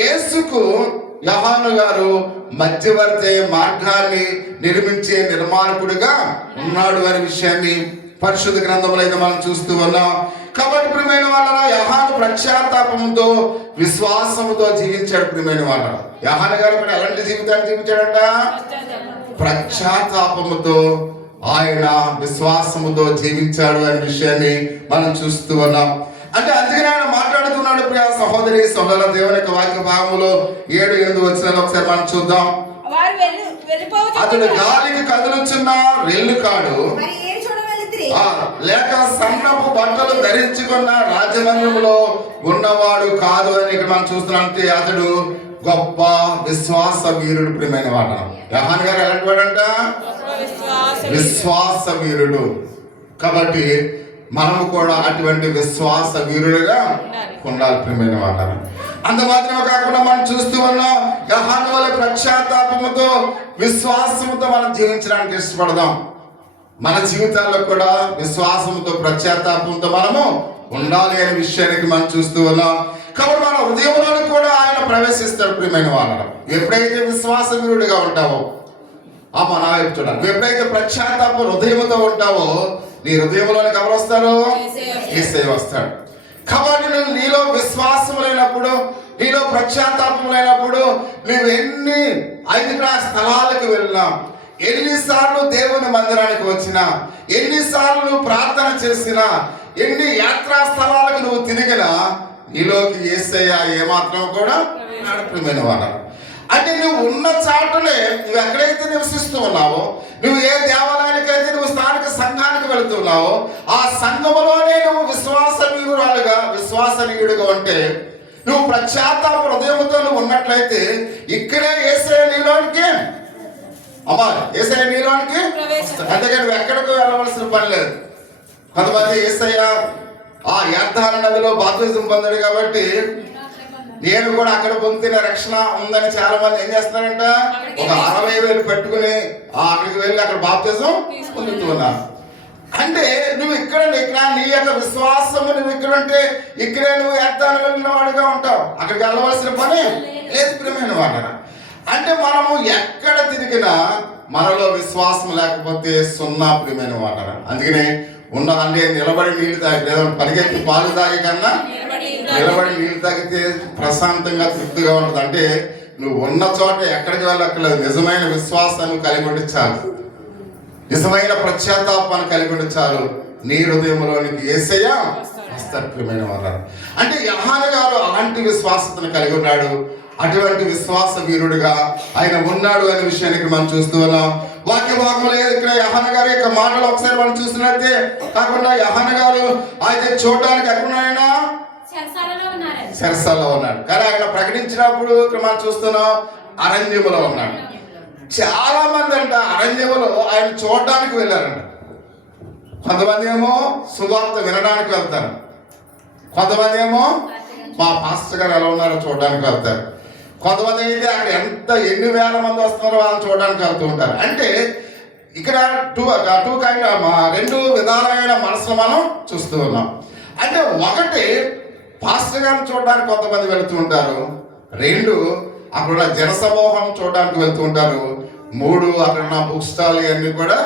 యేసుకు యోహాను గారు మధ్యవర్తి మార్గాన్ని నిర్మించే నిర్మాణకుడిగా ఉన్నాడు అనే విషయాన్ని పరిశుద్ధ గ్రంథంలో అయితే మనం చూస్తూ ఉన్నాం. కాబట్టి ప్రియమైన వాళ్ళ యోహాను ప్రత్యాతాపముతో విశ్వాసముతో జీవించాడు. ప్రియమైన వాళ్ళ యోహాను గారు కూడా ఎలాంటి జీవితాన్ని జీవించాడంట? ప్రత్యాతాపముతో ఆయన విశ్వాసముతో జీవించాడు అనే విషయాన్ని మనం చూస్తూ ఉన్నాం. అంటే అందుకని ఆయన మాట్లాడుతున్నాడు. ప్రియ సహోదరి సహోదర, దేవుని యొక్క వాక్య భాగంలో 7-8 వచనాలు ఒకసారి మనం చూద్దాం. అతడు గాలికి కదులుచున్న రెల్లు కాడు, లేక సన్నపు బట్టలు ధరించుకున్న రాజమందిరంలో ఉన్నవాడు కాదు అని ఇక్కడ మనం చూస్తున్నాం. అంటే అతడు గొప్ప విశ్వాస వీరుడు. ప్రియమైన వాడు యోహాను గారు ఎలాంటి వాడంట? విశ్వాస వీరుడు. కాబట్టి మనము కూడా అటువంటి విశ్వాస వీరుడుగా ఉండాలి. ప్రియమైన వాడు అంత మాత్రమే కాకుండా మనం చూస్తూ ఉన్నాం, యోహాను వలె పశ్చాత్తాపముతో విశ్వాసముతో మనం జీవించడానికి ఇష్టపడదాం. మన జీవితాల్లో కూడా విశ్వాసంతో పశ్చాత్తాపంతో మనము ఉండాలి అనే విషయానికి మనం చూస్తూ ఉన్నాం. కాబట్టి మన హృదయంలో కూడా ఆయన ప్రవేశిస్తాడు. ప్రియమైన వాళ్ళ ఎప్పుడైతే విశ్వాస వీరుడిగా ఉంటావో మన వైపు చూడాలి. నువ్వు ఎప్పుడైతే పశ్చాత్తాప హృదయంతో ఉంటావో నీ హృదయంలోనికి ఎవరు వస్తారు? యేసయ్య వస్తాడు. కాబట్టి నువ్వు నీలో విశ్వాసం లేనప్పుడు, నీలో పశ్చాత్తాపం లేనప్పుడు, నువ్వు ఎన్ని 5 స్థలాలకు వెళ్ళినా, ఎన్నిసార్లు దేవుని మందిరానికి వచ్చినా, ఎన్నిసార్లు నువ్వు ప్రార్థన చేసినా, ఎన్ని యాత్రా స్థలాలకు నువ్వు తిరిగినా నీలోకి యేసయ్య ఏమాత్రం కూడా నడపమైన వాడు. అంటే నువ్వు ఉన్న చాటునే నువ్వు ఎక్కడైతే నివసిస్తూ ఉన్నావో, నువ్వు ఏ దేవాలయానికైతే నువ్వు స్థానిక సంఘానికి వెళుతున్నావో ఆ సంఘములోనే నువ్వు విశ్వాసనీయురాలుగా విశ్వాసనీయుడిగా ఉంటే, నువ్వు పశ్చాత్తాప హృదయంతో నువ్వు ఉన్నట్లయితే ఇక్కడే యేసయ్య నీలోనికి యేసయ్య నీలోనికి. అందుకని నువ్వు ఎక్కడికి వెళ్ళవలసిన పని లేదు. కొంతమంది యేసయ్య ఆ యార్దాను నదిలో బాప్తిజం పొందాడు కాబట్టి నేను కూడా అక్కడ పొందిన రక్షణ ఉందని చాలా మంది ఏం చేస్తున్నారంట, ఒక 60,000 పెట్టుకుని అక్కడికి వెళ్ళి అక్కడ బాప్తిజం పొందుతున్నారు. అంటే నువ్వు ఇక్కడ నీ యొక్క విశ్వాసము నువ్వు ఇక్కడ ఉంటే ఇక్కడే నువ్వు యార్దాను వెళ్ళిన వాడుగా ఉంటావు. అక్కడికి వెళ్ళవలసిన పని లేదు. ప్రియమైన వాడు అంటే మనము ఎక్కడ తిరిగినా మనలో విశ్వాసం లేకపోతే సున్నా. ప్రియమైన వాడు అందుకనే అంటే నిలబడి నీళ్లు తాగి లేదా పరిగెత్తి పాలు తాగే కన్నా నిలబడి నీళ్లు తాగితే ప్రశాంతంగా తృప్తిగా ఉంటుంది. అంటే నువ్వు ఉన్న చోట ఎక్కడికి వెళ్ళక్కర్లేదు. నిజమైన విశ్వాసాన్ని కలిగి ఉంటే చాలు, నిజమైన పశ్చాత్తాపాన్ని కలిగి ఉంటే చాలు, నీ హృదయంలోనికి యేసయ్య వస్తాడు. ప్రియమైన వారు అంటే యోహాను గారు అలాంటి విశ్వాసతను కలిగి ఉన్నాడు. అటువంటి విశ్వాస వీరుడిగా ఆయన ఉన్నాడు అనే విషయానికి మనం చూస్తూ ఉన్నాం. వాక్య భాగంలో ఇక్కడ యోహాను గారి యొక్క మాటలు ఒకసారి మనం చూస్తున్నట్టే కాకుండా యోహాను గారు అయితే చూడడానికి ఎక్కడున్నాయన చెరసాలలో ఉన్నాడు. కానీ ఆయన ప్రకటించినప్పుడు ఇక్కడ మనం చూస్తున్నాం అరణ్యములో ఉన్నాడు. చాలా మంది అంట అరణ్యములో ఆయన చూడడానికి వెళ్ళారంట. కొంతమంది ఏమో సువార్త వినడానికి వెళ్తారు, కొంతమంది ఏమో మా పాస్టర్ గారు ఎలా ఉన్నారో చూడడానికి వెళ్తారు, కొంతమంది అయితే అక్కడ ఎన్ని వేల మంది వస్తున్నారో వాళ్ళని చూడడానికి వెళ్తూ ఉంటారు. అంటే ఇక్కడ రెండు విధాలమైన మనసులు మనం చూస్తూ ఉన్నాం. అంటే ఒకటి పాస్టర్ గారిని చూడడానికి కొంతమంది వెళుతూ ఉంటారు, 2 అక్కడ జనసమూహం చూడడానికి వెళ్తూ ఉంటారు, 3 అక్కడ ఉన్న బుక్ స్టాల్ ఇవన్నీ కూడా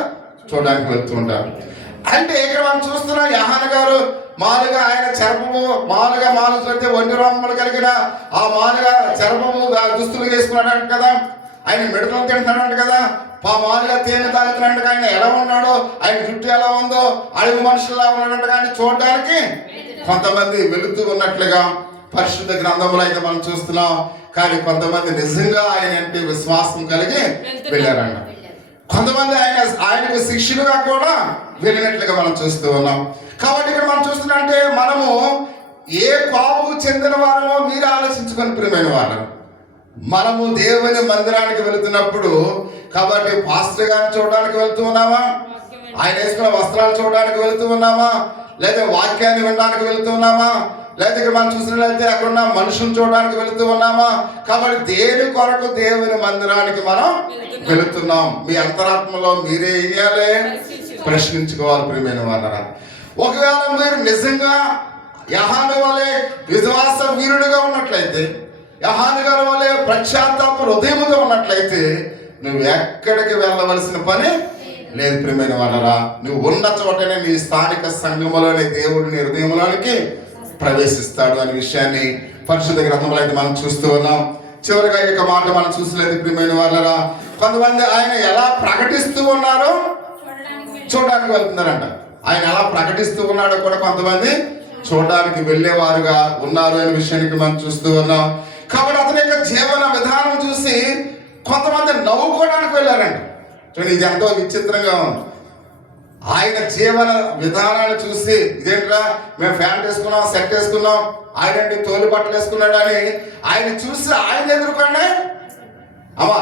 చూడడానికి వెళ్తూ ఉంటారు. అంటే ఇక్కడ మనం చూస్తున్నాం యోహాను గారు మాలుగా ఆయన చర్మము మాలుగా అయితే 1 రోమములు కలిగిన ఆ మాలుగా చర్మము దుస్తులు వేసుకున్నాడు కదా, ఆయన మిడతలు తింటున్నాడు కదా, మాలుగా తేనె తాగుతున్నాడు. ఆయన ఎలా ఉన్నాడో, ఆయన జుట్టు ఎలా ఉందో, అడుగు మనుషులా ఉన్నాడంట. కానీ చూడడానికి కొంతమంది వెళుతూ ఉన్నట్లుగా పరిశుద్ధ గ్రంథంలో అయితే మనం చూస్తున్నాం. కానీ కొంతమంది నిజంగా ఆయన అంటే విశ్వాసం కలిగి వెళ్ళారంట. కొంతమంది ఆయనకు శిష్యులుగా కూడా వెళ్ళినట్లుగా మనం చూస్తూ ఉన్నాం. కాబట్టి ఇక్కడ మనం చూస్తున్నాం అంటే మనము ఏ కోవకు చెందిన వారమో మీరు ఆలోచించుకొని ప్రియమైన వారు. మనము దేవుని మందిరానికి వెళుతున్నప్పుడు కాబట్టి పాస్టర్ గారిని చూడడానికి వెళ్తూ ఉన్నామా, ఆయన వేసుకున్న వస్త్రాలు చూడడానికి వెళుతూ ఉన్నామా, లేదా వాక్యాన్ని వినడానికి వెళుతూ ఉన్నామా, లేదా ఇక్కడ మనం చూసినట్లయితే అక్కడున్న మనుషులను చూడడానికి వెళుతూ ఉన్నామా. కాబట్టి దేని కొరకు దేవుని మందిరానికి మనం వెళుతున్నాం? మీ అంతరాత్మలో మీరే వేయాలి, ప్రశ్నించుకోవాలి ప్రియమైన వారా. ఒకవేళ మీరు నిజంగా యోహాను వలె విశ్వాస వీరుడుగా ఉన్నట్లయితే, యోహాను గారి వలె పశ్చాత్తాప హృదయముతో ఉన్నట్లయితే నువ్వు ఎక్కడికి వెళ్ళవలసిన పని లేదు ప్రియమైన వాళ్ళరా. నువ్వు ఉన్న చోటనే నీ స్థానిక సంఘములోని దేవుడు నీ హృదయంలోనికి ప్రవేశిస్తాడు అనే విషయాన్ని పరిశుద్ధ గ్రంథంలో అయితే మనం చూస్తూ ఉన్నాం. చివరిగా ఈ మాట మనం చూసలేదు ప్రియమైన వాళ్ళరా. కొంతమంది ఆయన ఎలా ప్రకటిస్తూ ఉన్నారో చూడడానికి వెళ్తున్నారంట. ఆయన ఎలా ప్రకటిస్తూ ఉన్నాడో కూడా కొంతమంది చూడడానికి వెళ్ళేవారుగా ఉన్నారు అనే విషయానికి మనం చూస్తూ ఉన్నాం. కాబట్టి అతని యొక్క జీవన విధానం చూసి కొంతమంది నవ్వుకోవడానికి వెళ్ళారంట. చూడండి, ఇది ఎంతో విచిత్రంగా ఉంది. ఆయన జీవన విధానాన్ని చూసి ఇదేంట్రా మేము ఫ్యాంట్ వేసుకున్నాం, సెట్ వేసుకున్నాం, ఆయన తోలు బట్టలు వేసుకున్నాడు అని ఆయన చూసి ఆయన ఎదుర్కొండే అమ్మా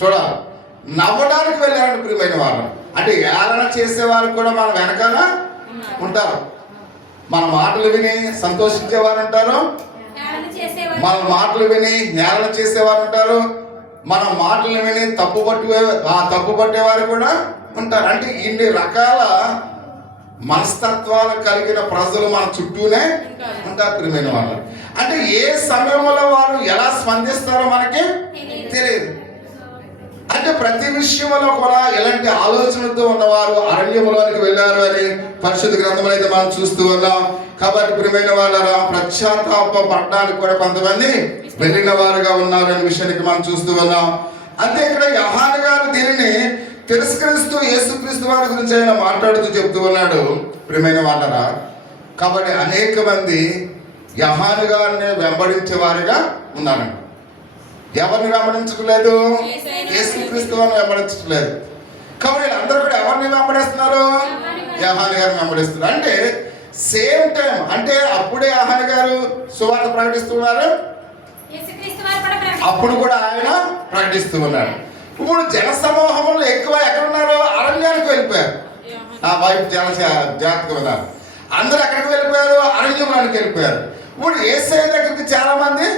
చూడాలి నవ్వడానికి వెళ్ళారండి ప్రియమైన వాళ్ళు. అంటే ఏలన చేసేవారు కూడా మన వెనకాల ఉంటారు. మన మాటలు విని సంతోషించేవారు ఉంటారు, మన మాటలు విని ఏలన చేసేవారు ఉంటారు, మన మాటలు విని తప్పు పట్టేవారు కూడా ఉంటారు. అంటే ఇన్ని రకాల మనస్తత్వాలు కలిగిన ప్రజలు మన చుట్టూనే ఉంటారు ప్రియమైన వాళ్ళు. అంటే ఏ సమయంలో వారు ఎలా స్పందిస్తారో మనకి తెలియదు. అంటే ప్రతి విషయంలో కూడా ఎలాంటి ఆలోచనతో ఉన్నవారు అరణ్యంలోనికి వెళ్ళారు అని పరిశుద్ధ గ్రంథంలో అయితే మనం చూస్తూ ఉన్నాం. కాబట్టి ప్రియమైన వాళ్ళరా, పశ్చాత్తాప పడడానికి కూడా కొంతమంది వెళ్ళిన వారుగా ఉన్నారు అనే విషయానికి మనం చూస్తూ ఉన్నాం. అంతే ఇక్కడ యోహాను గారు దీనిని తిరస్కరిస్తూ యేసుక్రీస్తు వారి గురించి ఆయన మాట్లాడుతూ చెప్తూ ఉన్నాడు ప్రియమైన వాళ్ళరా. కాబట్టి అనేక మంది యోహాను గారిని వెంబడించే వారిగా ఉన్నారండి. ఎవరిని వెంబడించట్లేదు? యేసుక్రీస్తు వారిని వెంబడించట్లేదు. కాబట్టి వీళ్ళందరూ కూడా ఎవరిని వెంబడిస్తున్నారు? యోహాను గారిని వెంబడిస్తున్నారు. అంటే సేమ్ టైం, అంటే అప్పుడే యోహాను గారు సువార్త ప్రకటిస్తున్నారు, అప్పుడు కూడా ఆయన ప్రకటిస్తూ ఉన్నాడు. ఇప్పుడు జన సమూహంలో ఎక్కువ ఎక్కడున్నారు? అరణ్యానికి వెళ్ళిపోయారు. నా వైపు జాగ్రత్తగా ఉన్నారు. అందరూ ఎక్కడికి వెళ్ళిపోయారు? అరణ్యంలోనికి వెళ్ళిపోయారు. ఇప్పుడు యేసయ్య దగ్గరికి చాలా మంది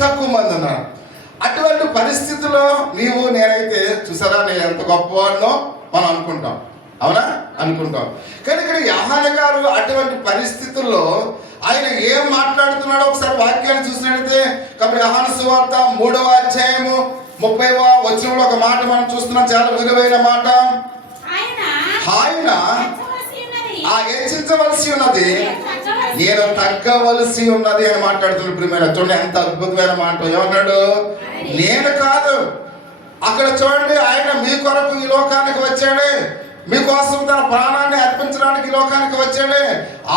తక్కువ మంది ఉన్నారు. అటువంటి పరిస్థితుల్లో నీవు నేనైతే చూసారా నేను ఎంత గొప్పవాడినో మనం అనుకుంటాం, అవునా? అనుకుంటాం. కానీ ఇక్కడ యోహాను గారు అటువంటి పరిస్థితుల్లో ఆయన ఏం మాట్లాడుతున్నాడో ఒకసారి వాక్యాన్ని చూసినట్లయితే, కాబట్టి యోహాను సువార్త 3వ అధ్యాయము 30వ వచనంలో ఒక మాట మనం చూస్తున్నాం, చాలా విలువైన మాట. ఆయన హెచ్చించవలసి ఉన్నది, నేను తగ్గవలసి ఉన్నది అని మాట్లాడుతున్నాడు ప్రియమైన. చూడండి ఎంత అద్భుతమైన మాట. ఏమన్నాడు? నేను కాదు. అక్కడ చూడండి, ఆయన మీ కొరకు ఈ లోకానికి వచ్చాడే, మీకోసం తన ప్రాణాన్ని అర్పించడానికి ఈ లోకానికి వచ్చాడే.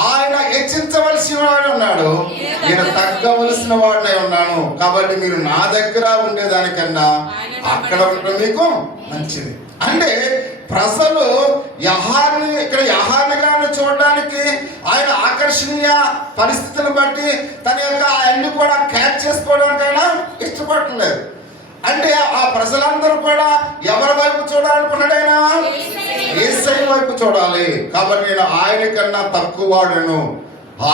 ఆయన హెచ్చించవలసి వాడు ఉన్నాడు, నేను తగ్గవలసిన వాడినై ఉన్నాను. కాబట్టి మీరు నా దగ్గర ఉండేదానికన్నా అక్కడ ఉండడం మీకు మంచిది. అంటే ప్రజలు ఇక్కడ యోహాను గారిని చూడడానికి ఆయన ఆకర్షణీయ పరిస్థితులను బట్టి తన యొక్క ఆయన్ని కూడా క్యాచ్ చేసుకోవడానికి ఆయన ఇష్టపడలేదు. అంటే ఆ ప్రజలందరూ కూడా ఎవరి వైపు చూడాలనుకున్నాడు? ఆయన యేసయ్య వైపు చూడాలి. కాబట్టి నేను ఆయన కన్నా తక్కువ వాడను,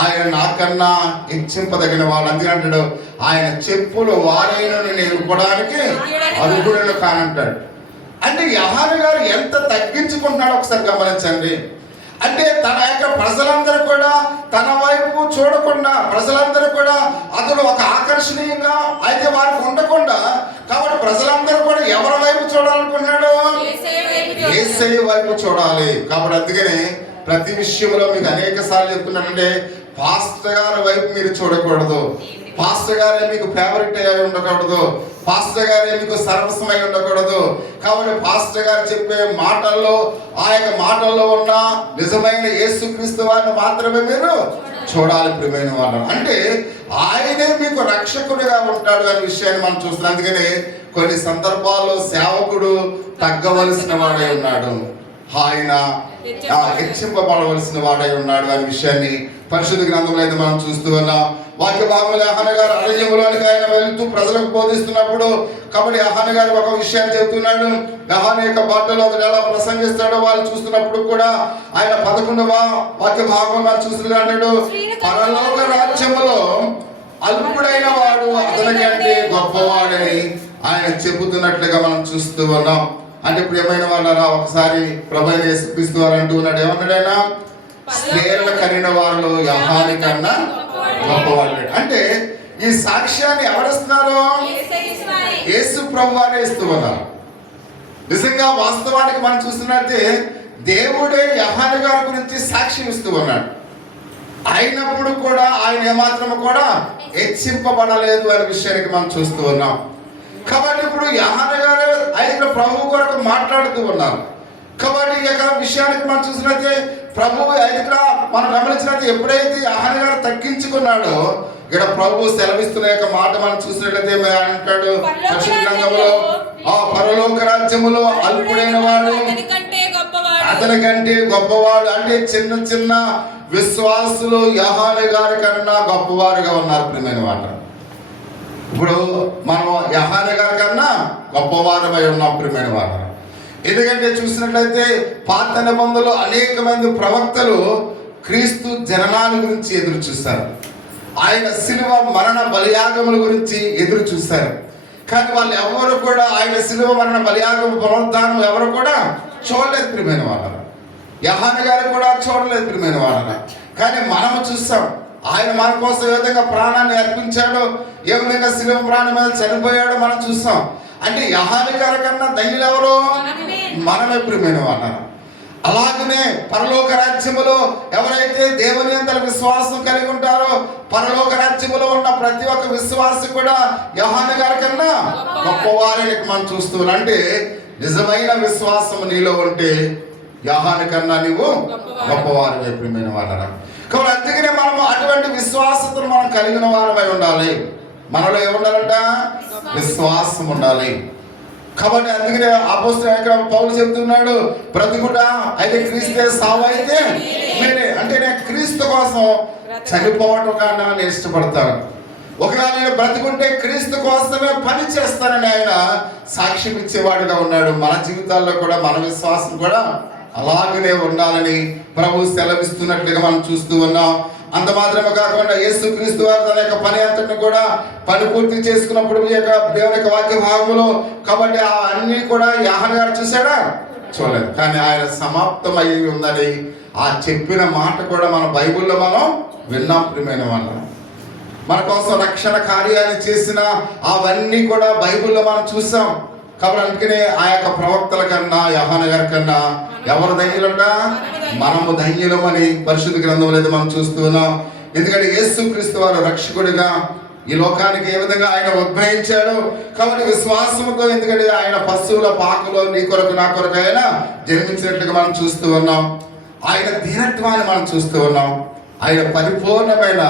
ఆయన నాకన్నా హెచ్చింపదగిన వాడు. అందుకంటాడు, ఆయన చెప్పులు వారైనను నేను ఇవ్వడానికి అర్హుడను కానంటాడు. అంటే యోహాను గారు ఎంత తగ్గించుకుంటున్నాడో ఒకసారి గమనించండి. అంటే తన యొక్క ప్రజలందరూ కూడా తన వైపు చూడకుండా, ప్రజలందరూ కూడా అతను ఒక ఆకర్షణీయంగా అయితే వారికి ఉండకుండా, కాబట్టి ప్రజలందరూ కూడా ఎవరి వైపు చూడాలనుకున్నాడు? యేసయ్య వైపు చూడాలి. కాబట్టి అందుకనే ప్రతి విషయంలో మీకు అనేక సార్లు చెప్తున్నానంటే, పాస్టర్ గారి వైపు మీరు చూడకూడదు, పాస్టర్ గారే మీకు ఫేవరెట్ అయి ఉండకూడదు, పాస్టర్ గారే మీకు సర్వస్వమై ఉండకూడదు. కాబట్టి పాస్టర్ గారు చెప్పే మాటల్లో, ఆ యొక్క మాటల్లో ఉన్న నిజమైన యేసుక్రీస్తు వారిని మాత్రమే మీరు చూడాలి ప్రియమైన వాళ్ళు. అంటే ఆయనే మీకు రక్షకుడిగా ఉంటాడు అనే విషయాన్ని మనం చూస్తున్నాం. అందుకని కొన్ని సందర్భాల్లో సేవకుడు తగ్గవలసిన వాడై ఉన్నాడు, ఆయన హెచ్చింపబడవలసిన వాడై ఉన్నాడు అనే విషయాన్ని పరిశుద్ధ గ్రంథంలో అయితే మనం చూస్తూ ఉన్నాం. వాక్య భాగంలో యోహాను గారు అరణ్యంలోనికి ఆయన వెళ్తూ ప్రజలకు బోధిస్తున్నప్పుడు, కాబట్టి యోహాను గారు ఒక విషయాన్ని చెబుతున్నాడు. యోహాను యొక్క బాటలో అతను ఎలా ప్రసంగిస్తాడో వాళ్ళు చూస్తున్నప్పుడు కూడా ఆయన 11వ వాక్య భాగంలో చూస్తున్నాడు, పరలోక రాజ్యములో అల్పుడైన వాడు అతనికంటే గొప్పవాడని ఆయన చెబుతున్నట్లుగా మనం చూస్తూ ఉన్నాం. అంటే ప్రియమైన వాళ్ళరా, ఒకసారి ప్రభువైన యేసుక్రీస్తు వారు అంటూ ఉన్నాడు, ఏమన్నాడు ఆయన? స్త్రీలను కనిన వారిలో యోహాను కన్నా గొప్పవాడు. అంటే ఈ సాక్ష్యాన్ని ఎవరిస్తున్నారు? యేసు ప్రభువారే ఇస్తూ ఉన్నారు. నిజంగా వాస్తవానికి మనం చూస్తున్నట్టే దేవుడే యోహాను గారి గురించి సాక్ష్యం ఇస్తూ ఉన్నాడు. అయినప్పుడు కూడా ఆయన ఏమాత్రం కూడా హెచ్చింపబడలేదు అనే విషయానికి మనం చూస్తూ ఉన్నాం. కాబట్టి ఇప్పుడు యోహాను గారు ఆయన ప్రభు కొరకు మాట్లాడుతూ ఉన్నారు. కాబట్టి ఈ యొక్క విషయానికి మనం చూసినట్లయితే ప్రభు ఇక్కడ మనం గమనించినట్టు ఎప్పుడైతే యోహాను గారు తగ్గించుకున్నాడో ఇక్కడ ప్రభు సెలవిస్తున్న యొక్క మాట మనం చూసినట్లయితే అంటాడు పరిశుద్ధ గ్రంథంలో, ఆ పరలోక రాజ్యములో అల్పుడైన వాడు అతని కంటే గొప్పవాడు. అంటే చిన్న చిన్న విశ్వాసులు యోహాను గారి కన్నా గొప్పవారుగా ఉన్నారు ప్రియమైన మాట. ఇప్పుడు మనం యోహాను గారి కన్నా గొప్పవారమై ఉన్నాం ప్రియమైన మాట. ఎందుకంటే చూసినట్లయితే పాత నిబంధనలో అనేక మంది ప్రవక్తలు క్రీస్తు జననాన్ని గురించి ఎదురు చూస్తారు. ఆయన శిలువ మరణ బలియాగముల గురించి ఎదురు చూస్తారు. కానీ వాళ్ళు ఎవరు కూడా ఆయన శిలువ మరణ బలియాగము పునరుద్ధానం ఎవరు కూడా చూడలేదు ప్రియమైన వాళ్ళ. యోహాను గారు కూడా చూడలేదు ప్రియమైన వాళ్ళ. కానీ మనము చూస్తాం ఆయన మన కోసం ఏ విధంగా ప్రాణాన్ని అర్పించాడో, ఏ విధంగా శిలువ ప్రాణం మీద చనిపోయాడో మనం చూస్తాం. అంటే యోహాను గారి కన్నా ధన్యులు ఎవరు? మనమే ప్రియమైన వాళ్ళ. అలాగనే పరలోక రాజ్యములో ఎవరైతే దేవుని యందు విశ్వాసం కలిగి ఉంటారో పరలోక రాజ్యములో ఉన్న ప్రతి ఒక్క విశ్వాసి కూడా యోహాను గారి కన్నా గొప్పవారిని మనం చూస్తున్నాం. అంటే నిజమైన విశ్వాసం నీలో ఉంటే యోహాను కన్నా నీవు గొప్పవారివే ప్రియమైన వాళ్ళరా. కాబట్టి అందుకనే మనం అటువంటి విశ్వాసతను మనం కలిగిన వారమై ఉండాలి. మనలో ఏముండాలంట? విశ్వాసం ఉండాలి. కాబట్టి అందుకనే అపోస్తలుడైన పౌలు చెప్తున్నాడు, బ్రతుకుట అయితే క్రీస్తే, సావు అయితే మేలే. అంటే నేను క్రీస్తు కోసం చనిపోవటం కన్నా నేను ఇష్టపడతాను. ఒకవేళ నేను బ్రతుకుంటే క్రీస్తు కోసమే పని చేస్తానని ఆయన సాక్ష్యం ఇచ్చేవాడుగా ఉన్నాడు. మన జీవితాల్లో కూడా మన విశ్వాసం కూడా అలాగనే ఉండాలని ప్రభు సెలవిస్తున్నట్లుగా మనం చూస్తూ ఉన్నాం. అంత మాత్రమే కాకుండా యేసుక్రీస్తు వారు తన యొక్క పని అంతటిని కూడా పని పూర్తి చేసుకున్నప్పుడు ఈ యొక్క దేవుని యొక్క వాక్య భాగంలో కాబట్టి అన్ని కూడా యోహాను గారు చూశాడా? చూడలేదు. కానీ ఆయన సమాప్తం అయ్యి ఉందని ఆ చెప్పిన మాట కూడా మన బైబిల్లో మనం విన్నాం ప్రియమైన వాళ్ళం. మన కోసం రక్షణ కార్యాన్ని చేసిన అవన్నీ కూడా బైబిల్లో మనం చూసాం. కాబట్టి అందుకనే ఆ యొక్క ప్రవక్తల కన్నా యోహాను గారి కన్నా ఎవరు ధన్యులంట? మనము ధన్యులమని పరిశుద్ధ గ్రంథంలో అయితే మనం చూస్తూ ఉన్నాం. ఎందుకంటే యేసుక్రీస్తు వారు రక్షకుడిగా ఈ లోకానికి ఏ విధంగా ఆయన ఉద్భవించాడు. కాబట్టి విశ్వాసంతో, ఎందుకంటే ఆయన పశువుల పాకలో నీ కొరకు నా కొరకు ఆయన జన్మించినట్లుగా మనం చూస్తూ ఉన్నాం. ఆయన దీనత్వాన్ని మనం చూస్తూ ఉన్నాం. ఆయన పరిపూర్ణమైన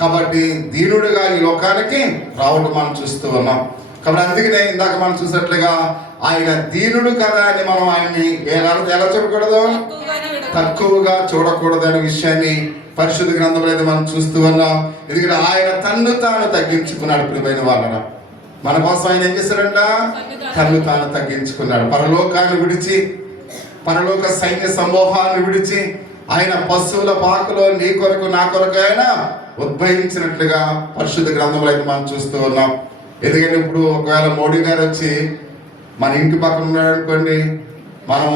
కాబట్టి దీనుడిగా ఈ లోకానికి రావడం మనం చూస్తూ ఉన్నాం. కాబట్టి అందుకనే ఇందాక మనం చూసినట్లుగా ఆయన దీనుడు కదా అని మనం ఆయన్ని ఎలా చూడకూడదు? తక్కువగా చూడకూడదు అనే విషయాన్ని పరిశుద్ధ గ్రంథంలో అయితే మనం చూస్తూ ఉన్నాం. ఎందుకంటే ఆయన తన్ను తాను తగ్గించుకున్నాడు ప్రియమైన వాళ్ళ. మన కోసం ఆయన ఏం చేశాడంట? తన్ను తాను తగ్గించుకున్నాడు. పరలోకాన్ని విడిచి, పరలోక సైన్య సమూహాన్ని విడిచి ఆయన పశువుల పాకలో నీ కొరకు నా కొరకు ఆయన ఉద్భవించినట్లుగా పరిశుద్ధ గ్రంథంలో అయితే మనం చూస్తూ ఉన్నాం. ఎందుకంటే ఇప్పుడు ఒకవేళ మోడీ గారు వచ్చి మన ఇంటి పక్కన ఉన్నాడు అనుకోండి, మనం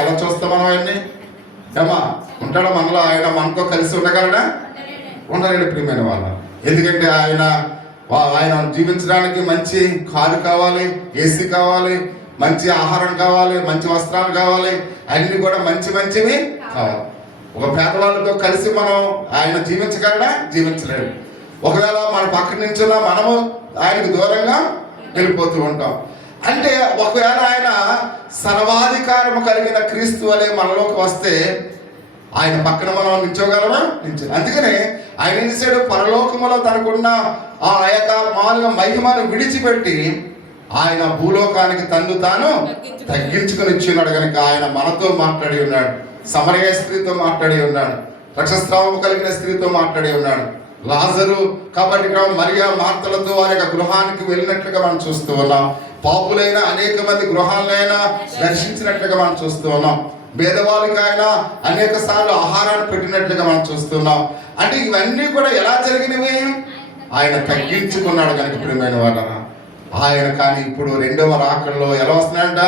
ఎలా చూస్తాం? మనం ఆయన్ని ఏమా ఉంటాడా మనలో? ఆయన మనతో కలిసి ఉండగలడా? ఉండలేడు ప్రియమైన వాళ్ళ. ఎందుకంటే ఆయన జీవించడానికి మంచి కారు కావాలి, ఏసీ కావాలి, మంచి ఆహారం కావాలి, మంచి వస్త్రాలు కావాలి, అన్ని కూడా మంచివి కావాలి. ఒక పేదవాళ్ళతో కలిసి మనం ఆయన జీవించగలడా? జీవించలేడు. ఒకవేళ మన పక్క నుంచున్నా మనము ఆయనకు దూరంగా వెళ్ళిపోతూ ఉంటాం. అంటే ఒకవేళ ఆయన సర్వాధికారము కలిగిన క్రీస్తు వలె మనలోకి వస్తే ఆయన పక్కన మనం నిల్చోగలమా? అందుకనే ఆయన ఏం చేశాడు? పరలోకములో తనకున్న ఆ యొక్క మామూలుగా మహిమను విడిచిపెట్టి ఆయన భూలోకానికి తన్ను తాను తగ్గించుకుని ఇచ్చినాడు. కనుక ఆయన మనతో మాట్లాడి ఉన్నాడు, సమరయ స్త్రీతో మాట్లాడి ఉన్నాడు, రక్తస్రావము కలిగిన స్త్రీతో మాట్లాడి ఉన్నాడు, లాజరు కాబట్టి ఇక్కడ మరియా మార్తలతో వారి యొక్క గృహానికి వెళ్ళినట్లుగా మనం చూస్తూ ఉన్నాం. పాపులైన అనేక మంది గృహాలైనా దర్శించినట్లుగా మనం చూస్తూ ఉన్నాం. పేదవాళ్ళకి ఆయన అనేక సార్లు ఆహారాన్ని పెట్టినట్లుగా మనం చూస్తున్నాం. అంటే ఇవన్నీ కూడా ఎలా జరిగినవి? ఆయన తగ్గించుకున్నాడు కనుక ప్రియమైన వాళ్ళ. ఆయన కానీ ఇప్పుడు రెండవ రాకడలో ఎలా వస్తున్నాడంట?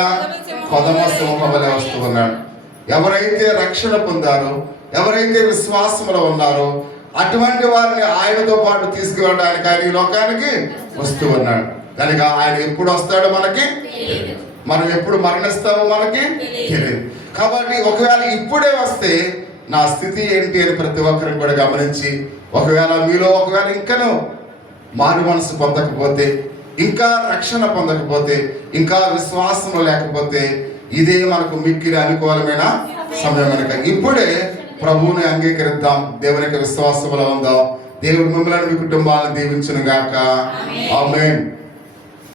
కొదమ సింహం వలె వస్తూ ఉన్నాడు. ఎవరైతే రక్షణ పొందారో, ఎవరైతే విశ్వాసంలో ఉన్నారో అటువంటి వారిని ఆయనతో పాటు తీసుకువెళ్ళడానికి ఆయన ఈ లోకానికి వస్తూ ఉన్నాడు. కనుక ఆయన ఎప్పుడు వస్తాడో మనకి, మనం ఎప్పుడు మరణిస్తామో మనకి తెలియదు. కాబట్టి ఒకవేళ ఇప్పుడే వస్తే నా స్థితి ఏంటి అని ప్రతి ఒక్కరిని కూడా గమనించి, ఒకవేళ మీలో ఒకవేళ ఇంకనూ మారు మనసు పొందకపోతే, ఇంకా రక్షణ పొందకపోతే, ఇంకా విశ్వాసం లేకపోతే, ఇదే మనకు మిక్కిలి అనుకూలమైన సమయం. కనుక ఇప్పుడే ప్రభువుని అంగీకరిద్దాం, దేవునికి విశ్వాసంలో ఉందాం. దేవుడు మిమ్మల్ని మీ కుటుంబాలను దీవించును గాక. ఆమేన్.